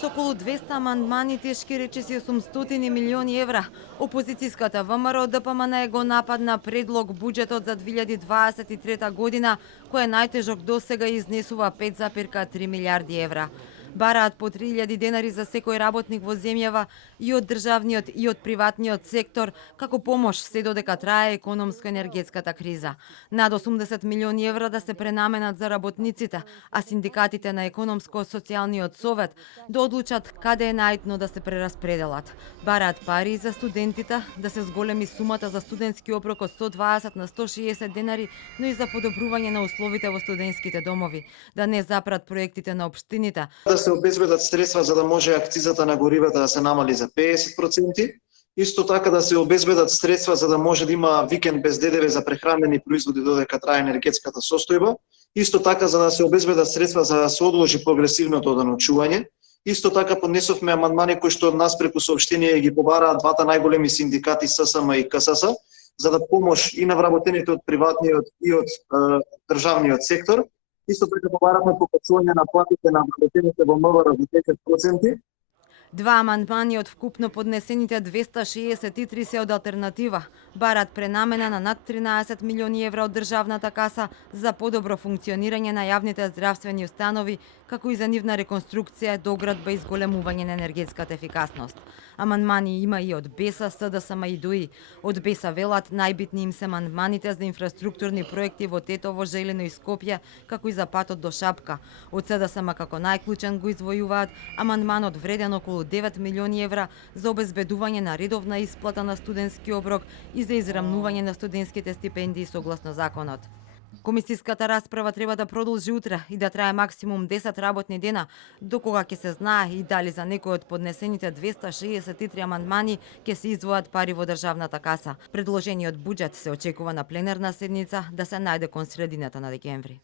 Со околу 200 амандмани тешки речиси 800 милиони евра, опозицијската ВМРО ДПМН го нападна предлог буџетот за 2023 година, кој најтежок досега изнесува 5,3 милиарди евра. Бараат по 3000 денари за секој работник во земјава и од државниот и од приватниот сектор, како помош се додека трае економско-енергетската криза. Над 80 милиони евра да се пренаменат за работниците, а синдикатите на економско-социјалниот совет да одлучат каде е најдно да се прераспределат. Бараат пари и за студентите, да се зголеми сумата за студентски оброк од 120 на 160 денари, но и за подобрување на условите во студентските домови, да не запрат проектите на општините, да се обезбедат средства за да може акцизата на горивата да се намали за 50%, исто така да се обезбедат средства за да може да има викенд без ДДВ за прехранени производи додека трае енергетската состојба, исто така за да се обезбедат средства за да се одложи прогресивното оданочување. Исто така поднесовме амандмани кои што од нас преку соопштение ги побараат двата најголеми синдикати ССМ и КСС за да помош и на вработените од приватниот и од државниот сектор. Исто така побараме покачување на платите на вработените во МВР за 10%. Два амандмани од вкупно поднесените 263 се од алтернатива. Барат пренамена на над 13 милиони евра од државната каса за подобро функционирање на јавните здравствени установи, како и за нивна реконструкција, доградба и зголемување на енергетската ефикасност. Амандмани има и од БЕСА, СДСМ и ДУИ. Од БЕСА велат најбитни им се амандманите за инфраструктурни проекти во Тетово, Желино и Скопје, како и за патот до Шапка. Од СДСМ како најклучен го извојуваат амандманот вреден околу 9 милиони евра за обезбедување на редовна исплата на студентски оброк и за израмнување на студентските стипендии согласно законот. Комисиската расправа треба да продолжи утре и да трае максимум 10 работни дена, докога ќе се знае и дали за некој од поднесените 263 амандмани ќе се издвојат пари во државната каса. Предложениот буџет се очекува на пленарна седница да се најде кон средината на декември.